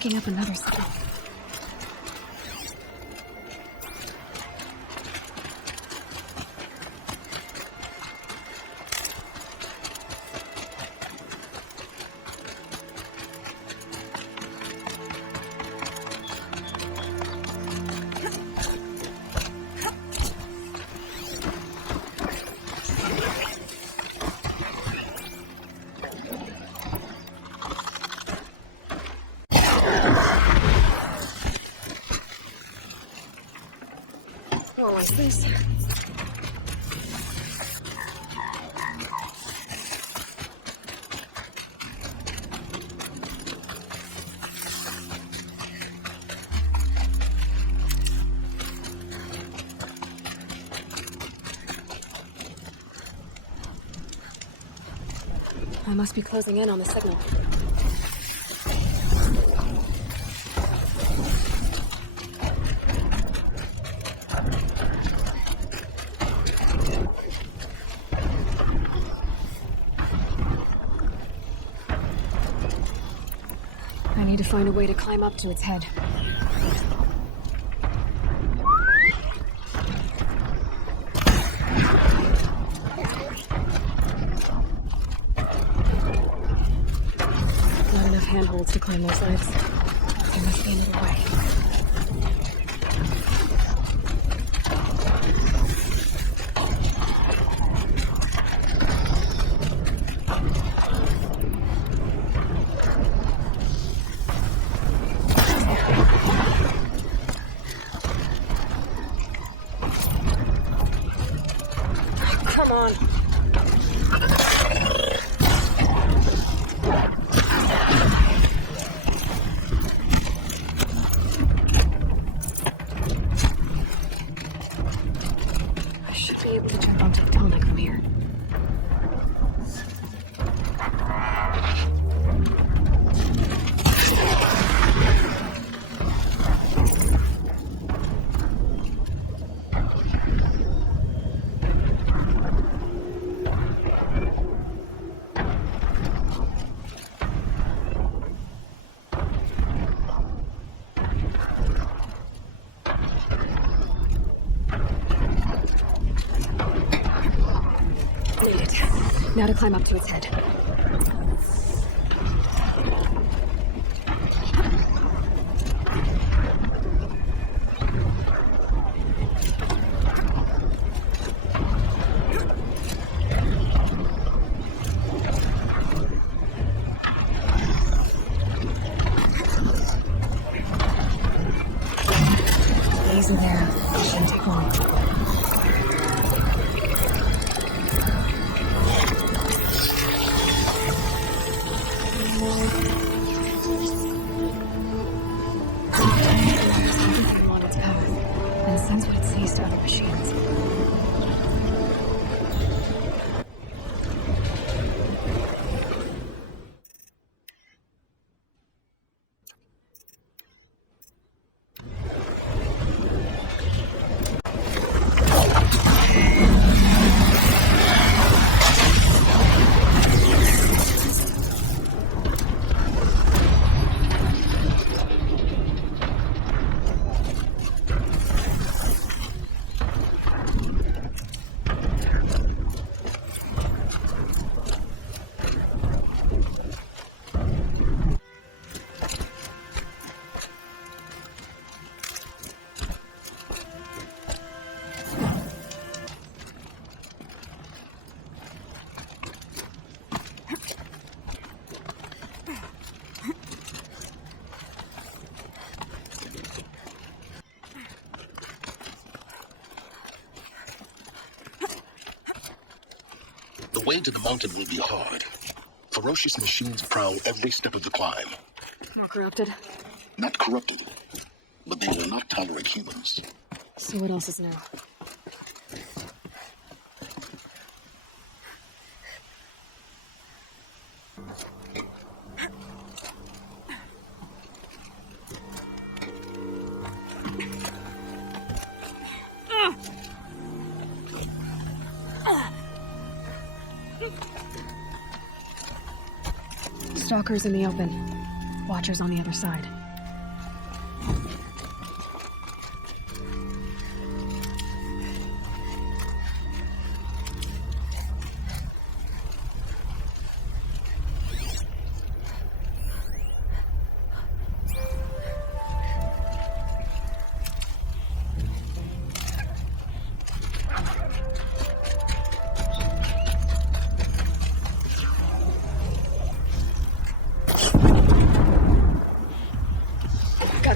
picking up another signal. Oh, what's this? I must be closing in on the signal. I need to find a way to climb up to its head. Not enough handholds to climb those legs. There must be another way. Come on. I should be able to jump onto the TALLNECK from here. Now to climb up to its head. Easy there. And pull. Sends what it sees to other machines. The way to the mountain will be hard. Ferocious machines prowl every step of the climb. More corrupted? Not corrupted, but they will not tolerate humans. So what else is new? Stalkers in the open. Watchers on the other side.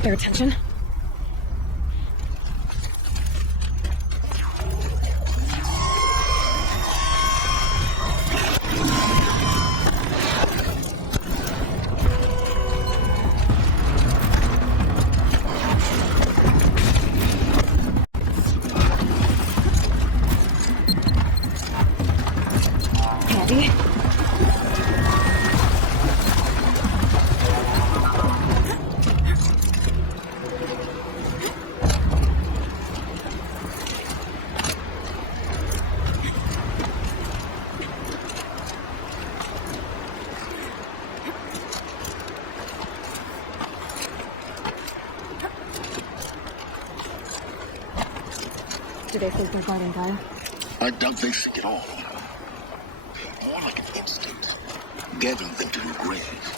their attention. Handy. Do they think they're guarding time? I doubt they see it all. More like an instinct. Gathering them to your grave.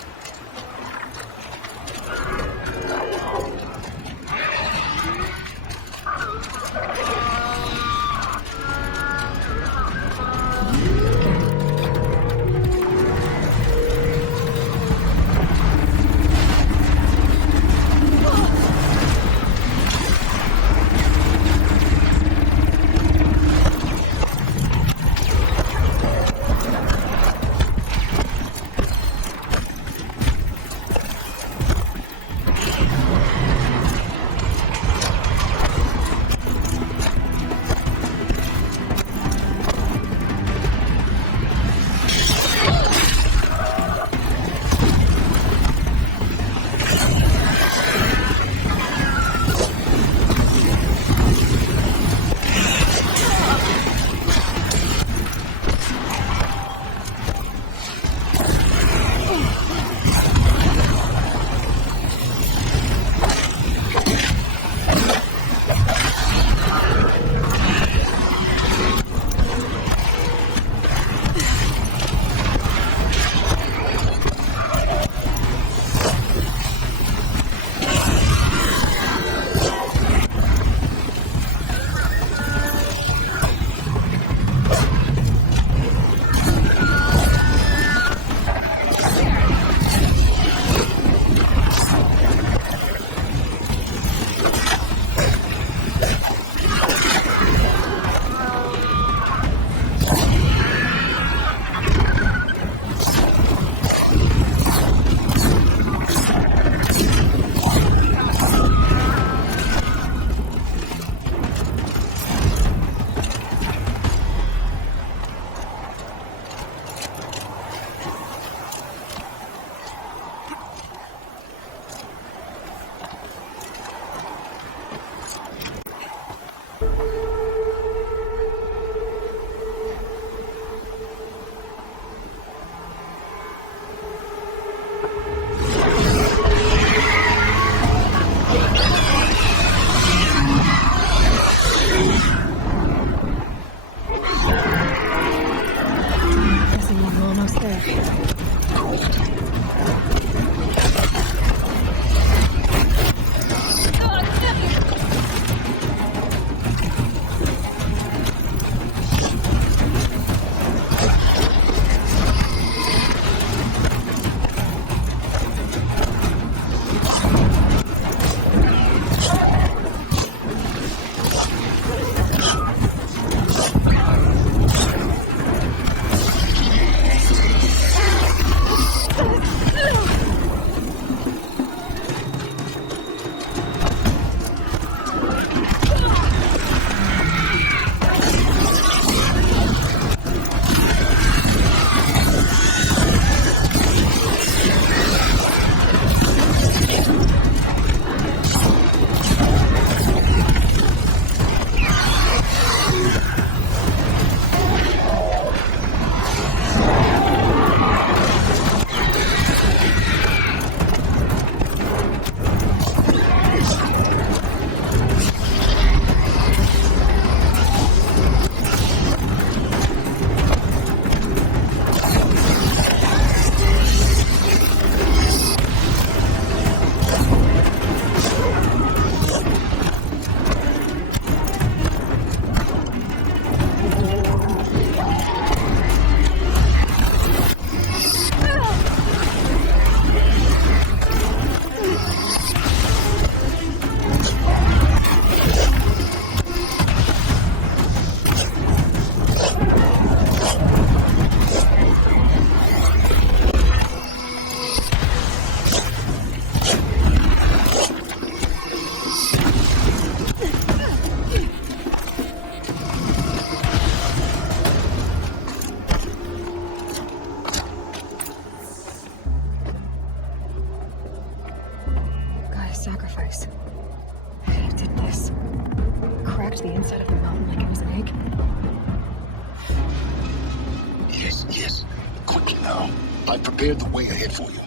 I prepared the way ahead for you.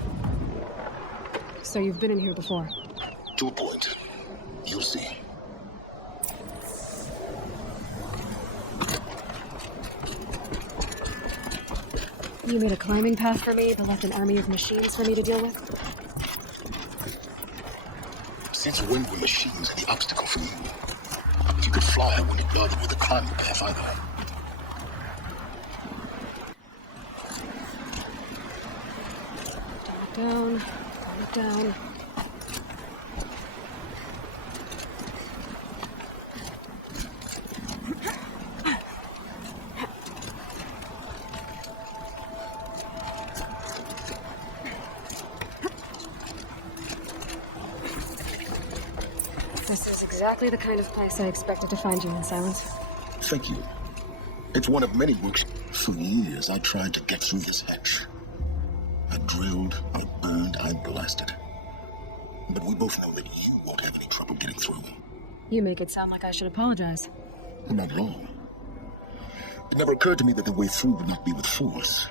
So you've been in here before? To a point. You'll see. You made a climbing path for me, but left an army of machines for me to deal with? Since when were machines the obstacle for you? If you could fly, I wouldn't bother with a climbing path either. Calm it down. This is exactly the kind of place I expected to find you in, Silence. Thank you. It's one of many works. For years, I tried to get through this hatch. I drilled, I burned, I blasted. But we both know that you won't have any trouble getting through. You make it sound like I should apologize. Not long. It never occurred to me that the way through would not be with force,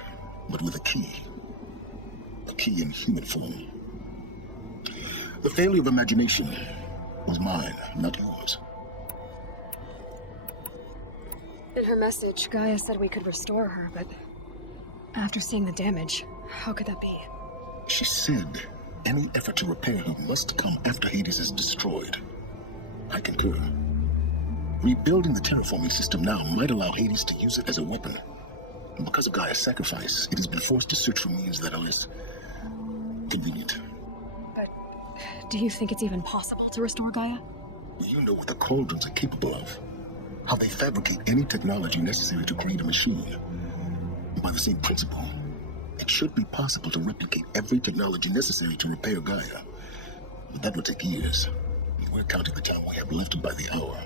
but with a key. A key in human form. The failure of imagination was mine, not yours. In her message, Gaia said we could restore her, but after seeing the damage, how could that be? She said any effort to repair her must come after Hades is destroyed. I concur. Rebuilding the terraforming system now might allow Hades to use it as a weapon. And because of Gaia's sacrifice, it has been forced to search for means that are less convenient. But do you think it's even possible to restore Gaia? Well, you know what the cauldrons are capable of. How they fabricate any technology necessary to create a machine. And by the same principle, it should be possible to replicate every technology necessary to repair Gaia. But that will take years. We're counting the time we have left by the hour.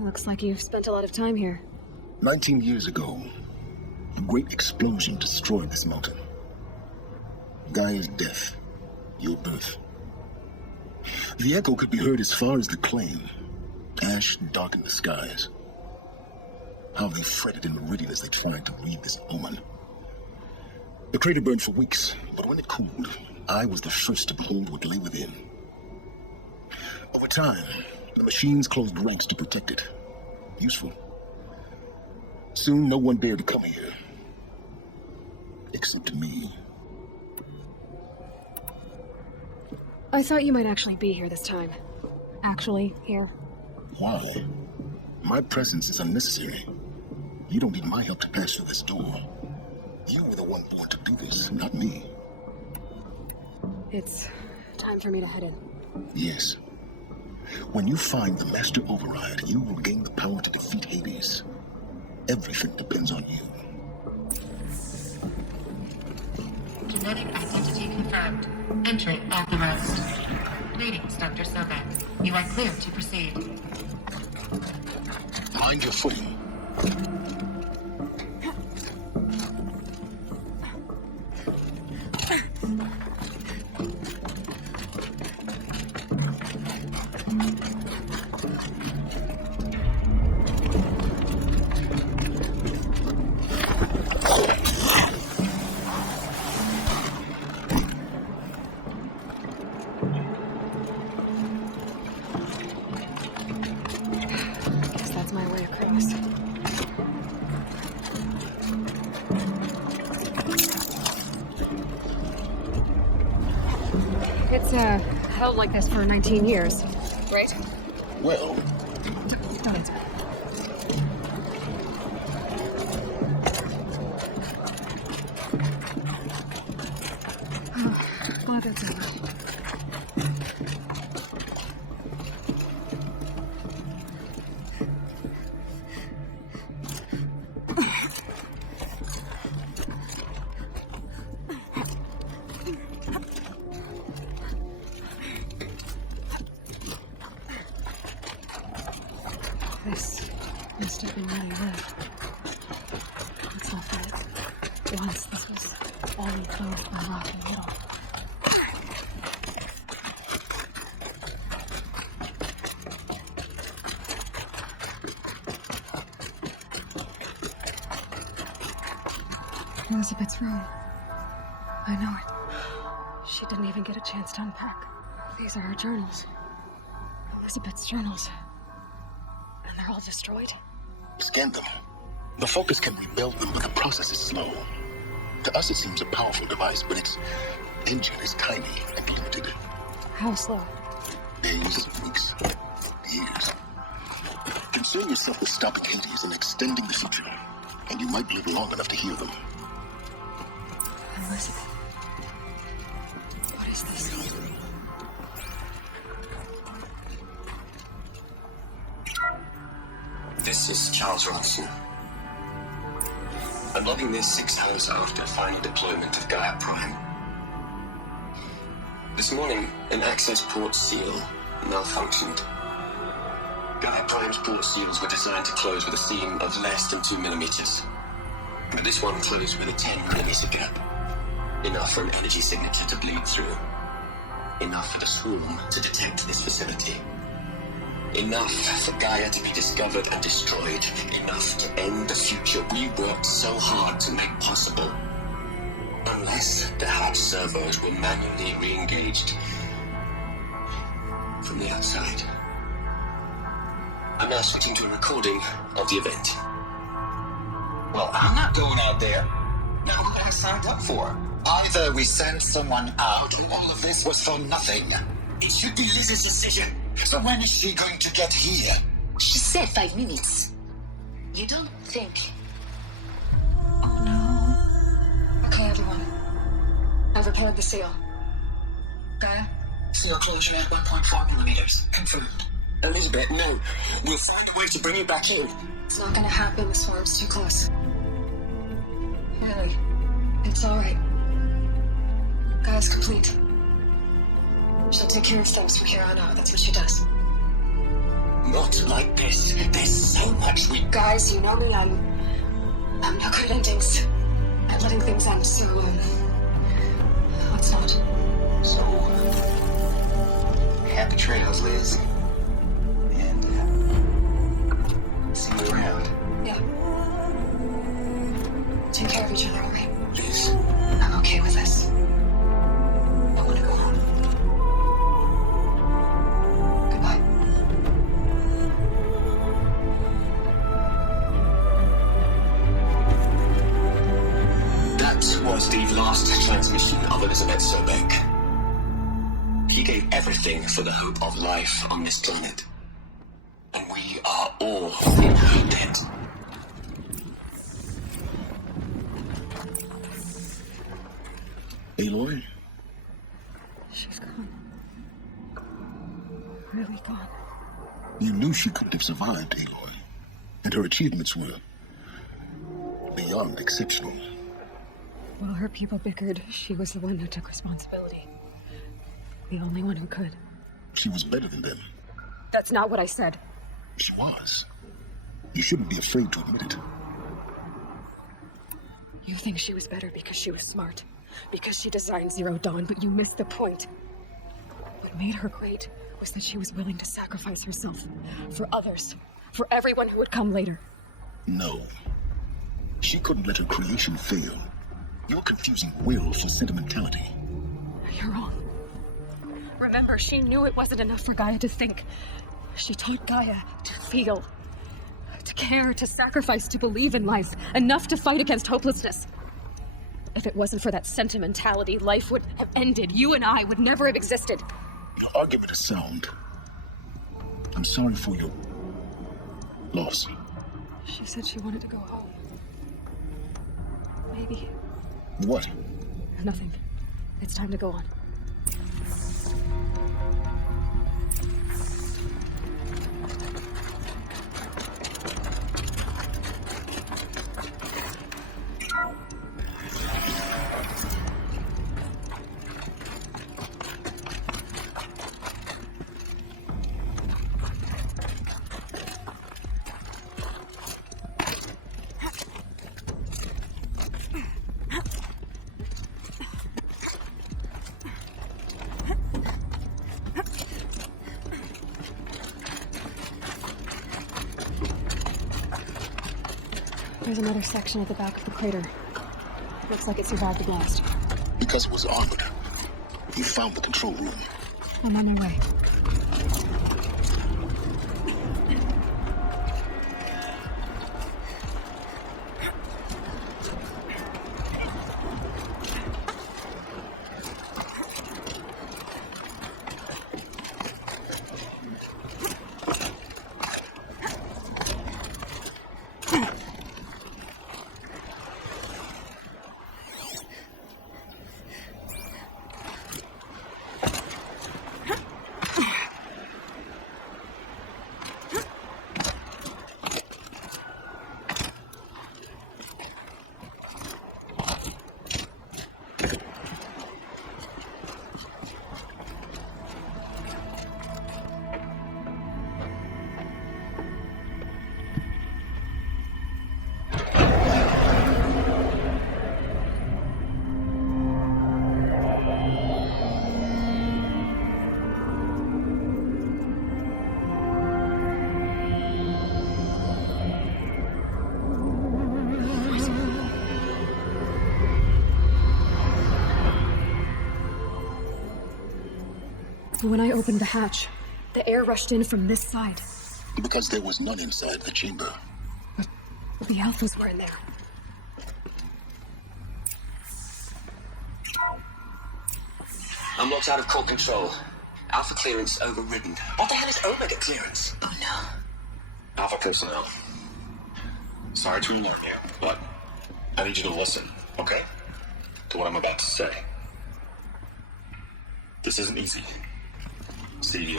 Looks like you've spent a lot of time here. 19 years ago, a great explosion destroyed this mountain. Gaia's death, your birth. The echo could be heard as far as the plain. Ash darkened the skies. How they fretted in meridian as they tried to read this omen. The crater burned for weeks, but when it cooled, I was the first to behold what lay within. Over time, the machines closed ranks to protect it. Useful. Soon, no one dared to come here. Except me. I thought you might actually be here this time. Actually, here. Why? My presence is unnecessary. You don't need my help to pass through this door. You were the one born to do this, not me. It's time for me to head in. Yes. When you find the Master Override, you will gain the power to defeat Hades. Everything depends on you. Genetic identity confirmed. Entering authorized. Greetings, Dr. Sobek. You are clear to proceed. Mind your footing. Guess that's my way across. It's held like this for 19 years, right? Well, Don't answer. Glad that's over. This must have been where they lived. It's not right. Once this was all enclosed by rock and metal. Elizabeth's room. I know it. She didn't even get a chance to unpack. These are her journals. Elizabeth's journals. And they're all destroyed. Scan them. The Focus can rebuild them, but the process is slow. To us, it seems a powerful device, but its engine is tiny and limited. How slow? Days, weeks, years. Concern yourself with stopping Hades and extending the future, and you might live long enough to hear them. Elizabeth. What is this? This is Charles Ronson. I'm logging this 6 hours after final deployment of Gaia Prime. This morning, an access port seal malfunctioned. Gaia Prime's port seals were designed to close with a seam of less than 2 millimeters. But this one closed with a 10 millimeter gap. Enough for an energy signature to bleed through. Enough for the swarm to detect this facility. Enough for Gaia to be discovered and destroyed. Enough to end the future we worked so hard to make possible. Unless the hatch servos were manually re-engaged from the outside. I'm now switching to a recording of the event. Well, I'm not going out there. Now, who I signed up for? Either we send someone out, or all of this was for nothing. It should be Liz's decision. So when is she going to get here? She said 5 minutes. You don't think... Oh no. Okay, everyone. I've repaired the seal. Gaia? Seal closure at 1.4 millimeters. Confirmed. Elizabeth, no. We'll find a way to bring you back in. It's not gonna happen. The swarm's too close. Really? It's alright. Gaia's complete. She'll take care of things from here on out. That's what she does. Not like this. There's so much we... Guys, you know me. I'm no good at endings. I'm letting things end, so, let's not. So, happy trails, Liz. And, see you around. Yeah. Take care of each other, alright? Liz. I'm okay with this. I want to go home. Goodbye. That was the last transmission of Elizabeth Sobeck. He gave everything for the hope of life on this planet. And we are all in her debt. Aloy? She's gone. Really gone. You knew she couldn't have survived, Aloy. And her achievements were beyond exceptional. While her people bickered, she was the one who took responsibility. The only one who could. She was better than them. That's not what I said. She was. You shouldn't be afraid to admit it. You think she was better because she was smart. Because she designed Zero Dawn, but you missed the point. What made her great was that she was willing to sacrifice herself. For others. For everyone who would come later. No. She couldn't let her creation fail. You're confusing will for sentimentality. You're wrong. Remember, she knew it wasn't enough for Gaia to think. She taught Gaia to feel. To care, to sacrifice, to believe in life. Enough to fight against hopelessness. If it wasn't for that sentimentality, life would have ended. You and I would never have existed. Your argument is sound. I'm sorry for your loss. She said she wanted to go home. Maybe. What? Nothing. It's time to go on. There's another section at the back of the crater. Looks like it survived the blast. Because it was armored. You found the control room. I'm on my way. When I opened the hatch, the air rushed in from this side. Because there was none inside the chamber. But the alphas were in there. I'm locked out of core control. Alpha clearance overridden. What the hell is Omega clearance? Oh no. Alpha personnel. Sorry to alarm you, but I need you to listen, okay? To what I'm about to say. This isn't easy. See,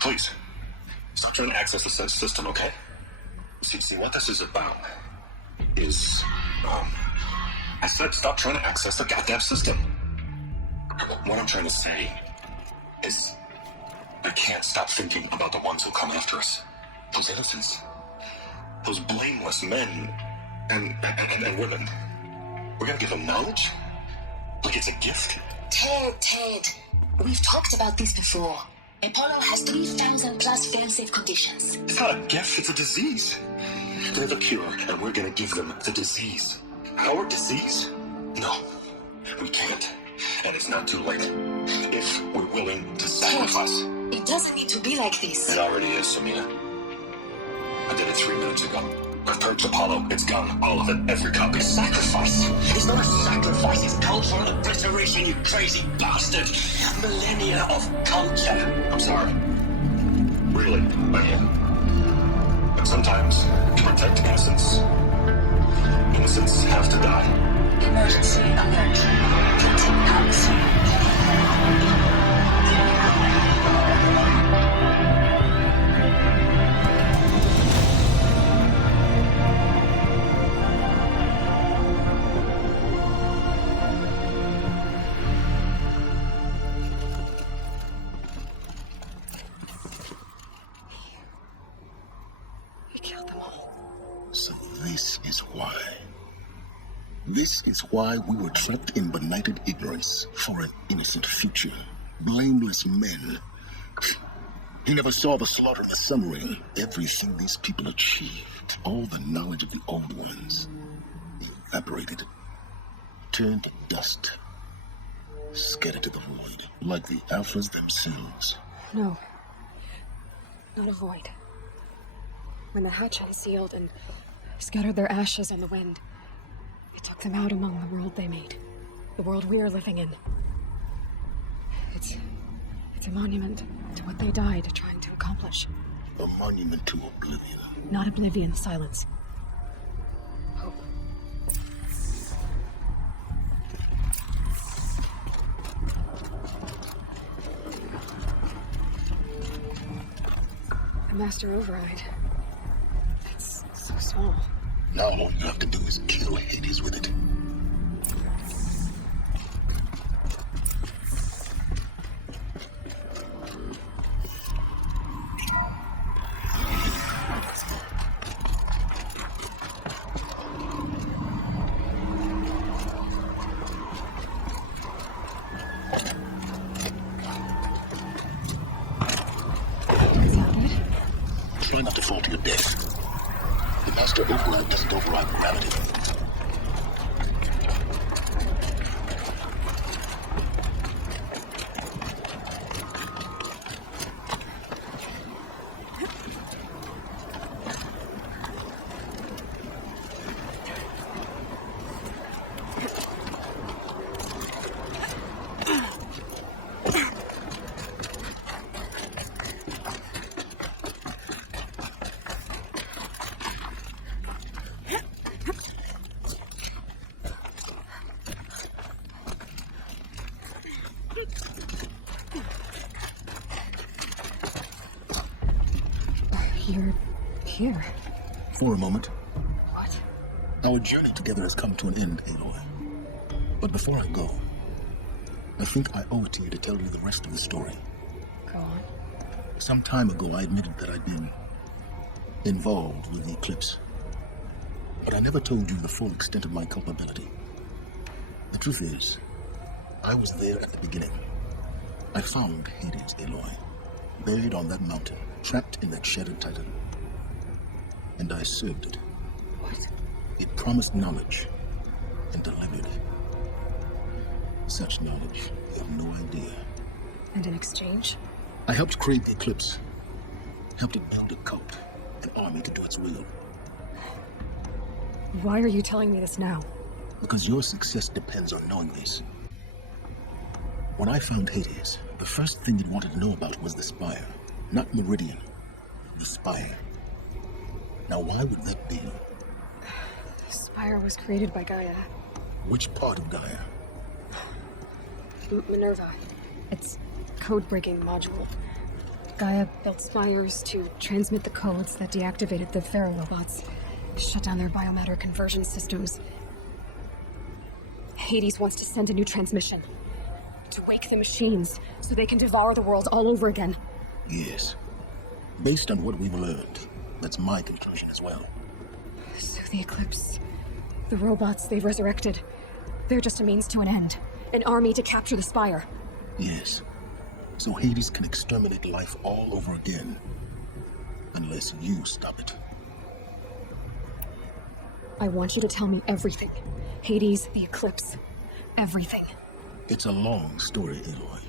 please, stop trying to access the sense system, okay? See, what this is about is, I said stop trying to access the goddamn system. What I'm trying to say is, I can't stop thinking about the ones who come after us. Those innocents. Those blameless men and women. We're gonna give them knowledge? Like it's a gift? Ted. We've talked about this before. Apollo has 3,000 plus fail-safe conditions. It's not a gift, it's a disease. They have a cure, and we're gonna give them the disease. Our disease? No, we can't. And it's not too late. If we're willing to sacrifice. It doesn't need to be like this. It already is, Samina. I did it 3 minutes ago. I've purged Apollo. It's gone. All of it. Every copy. Sacrifice? It's not a sacrifice, it's cultural obliteration, you crazy bastard! Millennia of culture! I'm sorry. Really, I am. But sometimes, to protect innocence, innocents have to die. Emergency alert. Captain House. So this is why. This is why we were trapped in benighted ignorance for an innocent future. Blameless men. He never saw the slaughter in the submarine. Everything these people achieved, all the knowledge of the old ones, evaporated, turned to dust, scattered to the void, like the alphas themselves. No. Not a void. When the hatch unsealed and scattered their ashes on the wind, it took them out among the world they made. The world we're living in. It's a monument to what they died trying to accomplish. A monument to oblivion. Not oblivion, silence. Hope. A master override. It's so small. Now all you have to do is kill Hades with it. Try not to fall to your death. The master override doesn't override gravity. You're here. For a moment. What? Our journey together has come to an end, Aloy. But before I go, I think I owe it to you to tell you the rest of the story. Go on. Some time ago, I admitted that I'd been involved with the eclipse. But I never told you the full extent of my culpability. The truth is, I was there at the beginning. I found Hades, Aloy, buried on that mountain, trapped in that shattered titan. And I served it. What? It promised knowledge and delivered. Such knowledge, you have no idea. And in exchange? I helped create the eclipse, helped it build a cult, an army to do its will. Why are you telling me this now? Because your success depends on knowing this. When I found Hades, the first thing it wanted to know about was the Spire. Not Meridian, the Spire. Now why would that be? The Spire was created by Gaia. Which part of Gaia? Minerva. It's code-breaking module. Gaia built spires to transmit the codes that deactivated the Pharaoh robots, shut down their biomatter conversion systems. Hades wants to send a new transmission to wake the machines so they can devour the world all over again. Yes. Based on what we've learned, that's my conclusion as well. So the Eclipse, the robots they've resurrected, they're just a means to an end. An army to capture the Spire. Yes. So Hades can exterminate life all over again. Unless you stop it. I want you to tell me everything. Hades, the Eclipse, everything. It's a long story, Aloy.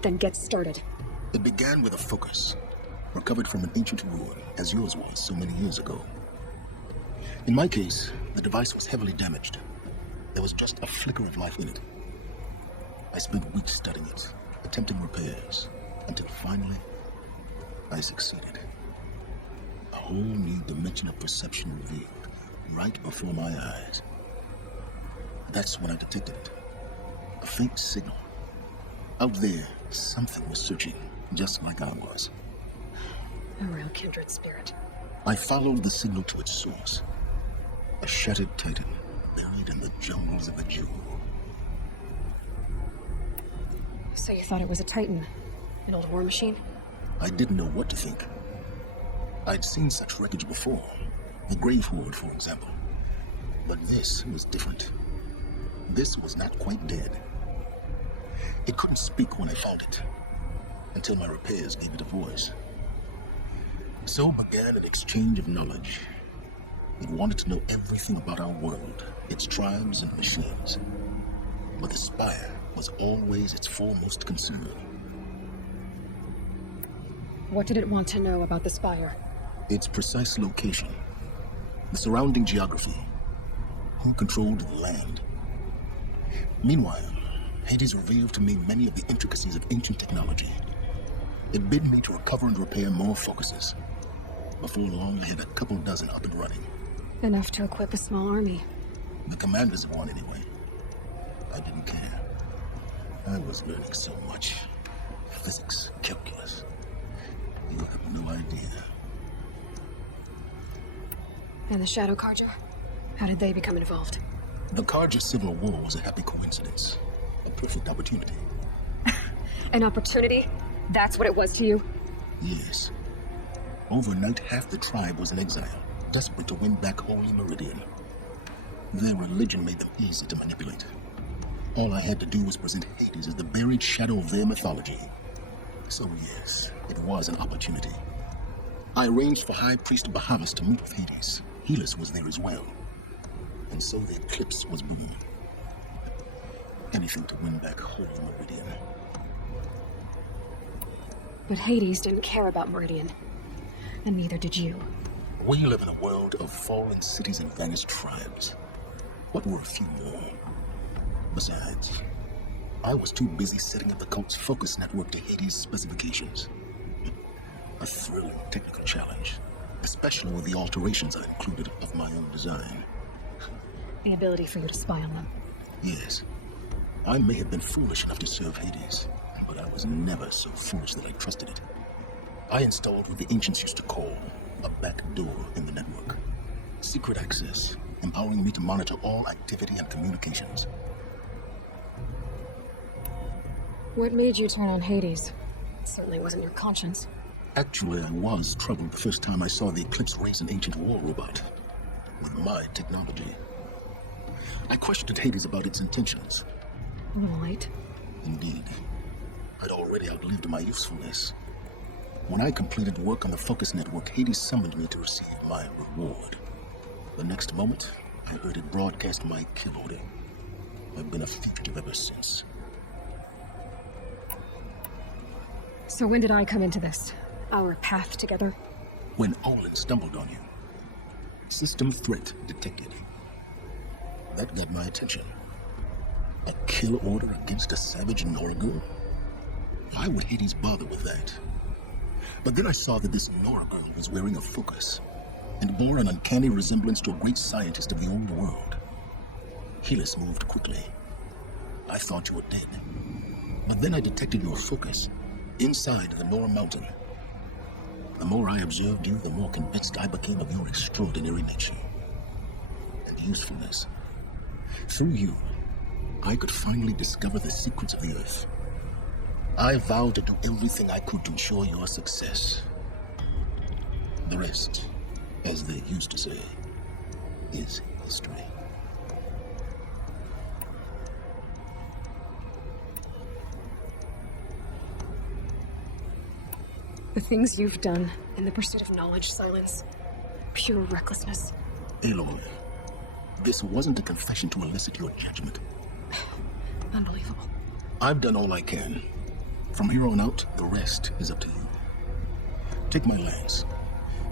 Then get started. It began with a focus, recovered from an ancient ruin, as yours was so many years ago. In my case, the device was heavily damaged. There was just a flicker of life in it. I spent weeks studying it, attempting repairs, until finally, I succeeded. A whole new dimension of perception revealed, right before my eyes. That's when I detected it. A faint signal. Out there, something was searching, just like I was. A real kindred spirit. I followed the signal to its source. A shattered titan, buried in the jungles of a jewel. So you thought it was a Titan? An old war machine? I didn't know what to think. I'd seen such wreckage before. The Grave Horde, for example. But this was different. This was not quite dead. It couldn't speak when I found it, until my repairs gave it a voice. So began an exchange of knowledge. It wanted to know everything about our world, its tribes and machines. But the Spire was always its foremost concern. What did it want to know about the Spire? Its precise location, the surrounding geography, who controlled the land. Meanwhile, Hades revealed to me many of the intricacies of ancient technology. It bid me to recover and repair more focuses. Before long, I had a couple dozen up and running. Enough to equip a small army. The commanders of one, anyway. I didn't care. I was learning so much. Physics, calculus. You have no idea. And the Shadow Carja? How did they become involved? The Carja Civil War was a happy coincidence. A perfect opportunity. An opportunity? That's what it was to you? Yes. Overnight, half the tribe was in exile, desperate to win back Holy Meridian. Their religion made them easy to manipulate. All I had to do was present Hades as the buried shadow of their mythology. So yes, it was an opportunity. I arranged for High Priest Bahamas to meet with Hades. Helis was there as well. And so the eclipse was born. Anything to win back Holy Meridian. But Hades didn't care about Meridian. And neither did you. We live in a world of fallen cities and vanished tribes. What were a few more? Besides, I was too busy setting up the cult's focus network to Hades' specifications. A thrilling technical challenge, especially with the alterations I included of my own design. The ability for you to spy on them. Yes, I may have been foolish enough to serve Hades, but I was never so foolish that I trusted it. I installed what the ancients used to call A back door in the network. Secret access, empowering me to monitor all activity and communications. What made you turn on Hades? It certainly wasn't your conscience. Actually, I was troubled the first time I saw the Eclipse raise an ancient war robot with my technology. I questioned Hades about its intentions. A little late. Indeed. I'd already outlived my usefulness. When I completed work on the Focus Network, Hades summoned me to receive my reward. The next moment, I heard it broadcast my kill order. I've been a fugitive ever since. So when did I come into this? Our path together? When Olin stumbled on you. System threat detected. That got my attention. A kill order against a savage Nora girl? Why would Hades bother with that? But then I saw that this Nora girl was wearing a focus and bore an uncanny resemblance to a great scientist of the old world. Helis moved quickly. I thought you were dead. But then I detected your focus inside the lower mountain. The more I observed you, the more convinced I became of your extraordinary nature and usefulness. Through you, I could finally discover the secrets of the Earth. I vowed to do everything I could to ensure your success. The rest, as they used to say, is history. The things you've done in the pursuit of knowledge, Silence. Pure recklessness. Aloy, this wasn't a confession to elicit your judgment. Unbelievable. I've done all I can. From here on out, the rest is up to you. Take my lance.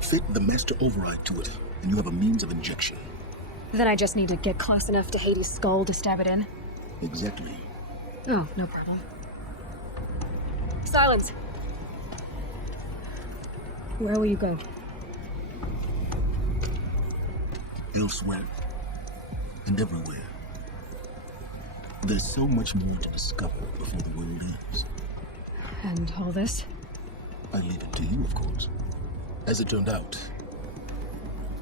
Fit the master override to it, and you have a means of injection. Then I just need to get close enough to Hades' skull to stab it in? Exactly. Oh, no problem. Silence! Where will you go? Elsewhere. And everywhere. There's so much more to discover before the world ends. And all this? I leave it to you, of course. As it turned out,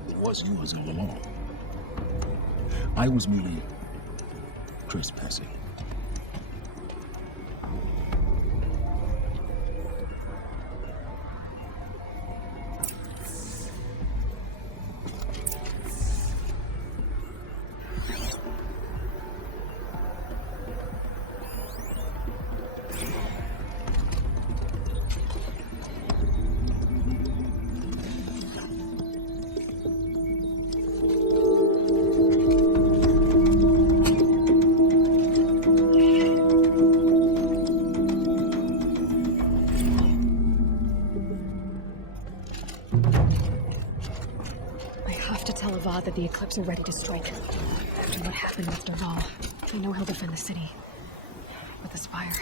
it was yours all along. I was merely trespassing. That the Eclipse are ready to strike. After what happened with Derval, I know he'll defend the city. With the Spire.